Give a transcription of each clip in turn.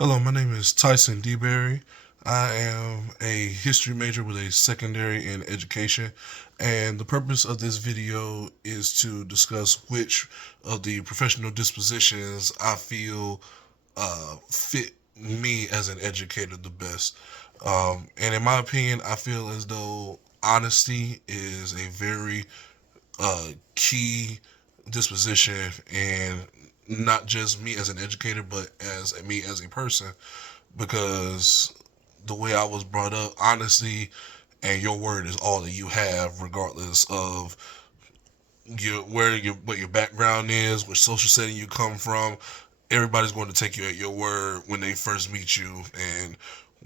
Hello, my name is Tyson DeBerry. I am a history major with a secondary in education, and the purpose of this video is to discuss which of the professional dispositions I feel fit me as an educator the best. And in my opinion, I feel as though honesty is a very key disposition, and not just me as an educator, but as me as a person, because the way I was brought up, honesty and your word is all that you have, regardless of what your background is, what social setting you come from. Everybody's going to take you at your word when they first meet you, and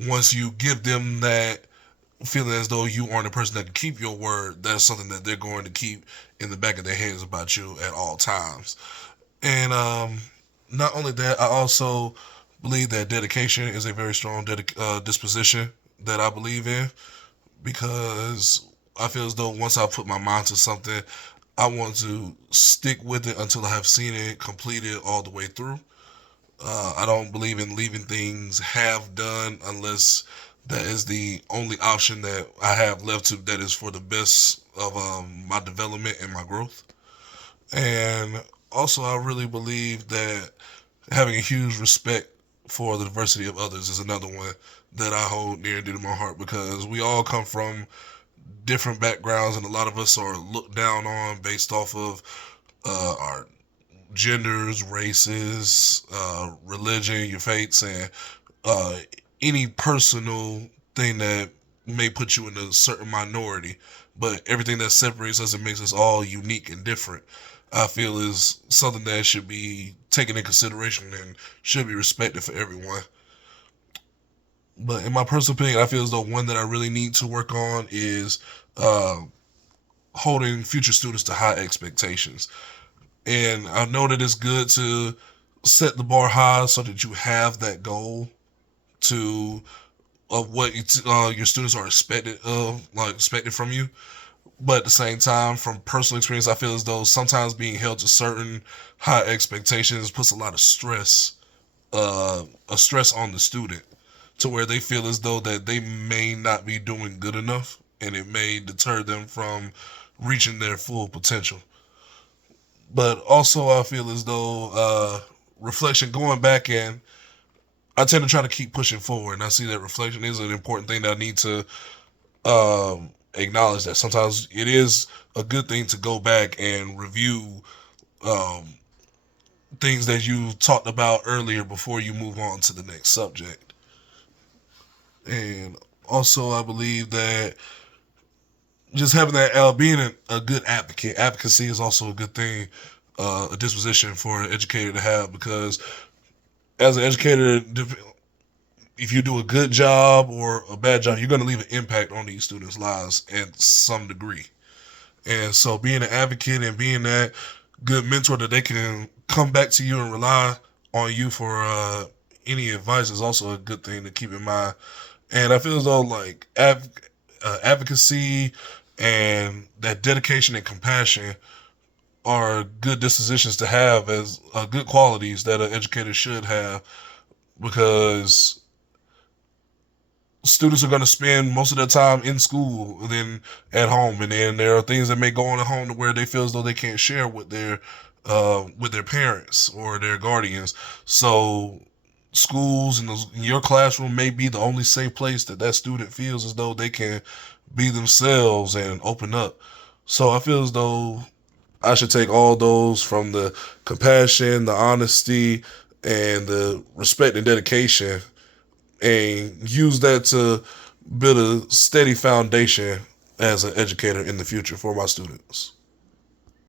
once you give them that feeling as though you aren't a person that can keep your word, that's something that they're going to keep in the back of their heads about you at all times. And not only that, I also believe that dedication is a very strong disposition that I believe in, because I feel as though once I put my mind to something, I want to stick with it until I have seen it completed all the way through. I don't believe in leaving things half done unless that is the only option that I have left to that is for the best of my development and my growth. And also, I really believe that having a huge respect for the diversity of others is another one that I hold near and dear to my heart, because we all come from different backgrounds, and a lot of us are looked down on based off of our genders, races, religion, your faiths, and uh, any personal thing that may put you in a certain minority. But everything that separates us and makes us all unique and different, I feel is something that should be taken in consideration and should be respected for everyone. But in my personal opinion, I feel as though one that I really need to work on is uh, holding future students to high expectations. And I know that it's good to set the bar high so that you have that goal to of what your students are expected from you. But at the same time, from personal experience, I feel as though sometimes being held to certain high expectations puts a lot of a stress on the student, to where they feel as though that they may not be doing good enough, and it may deter them from reaching their full potential. But also, I feel as though reflection, going back, and I tend to try to keep pushing forward, and I see that reflection is an important thing that I need to acknowledge, that sometimes it is a good thing to go back and review um, things that you talked about earlier before you move on to the next subject. And also, I believe that just having that, being a good advocacy is also a good thing, a disposition for an educator to have, because as an educator, if you do a good job or a bad job, you're going to leave an impact on these students' lives at some degree. And so being an advocate and being that good mentor that they can come back to you and rely on you for any advice is also a good thing to keep in mind. And I feel as though like advocacy and that dedication and compassion are good dispositions to have, as good qualities that an educator should have, because students are going to spend most of their time in school than at home, and then there are things that may go on at home to where they feel as though they can't share with their parents or their guardians. So schools and your classroom may be the only safe place that that student feels as though they can be themselves and open up. So I feel as though I should take all those, from the compassion, the honesty, and the respect and dedication, and use that to build a steady foundation as an educator in the future for my students.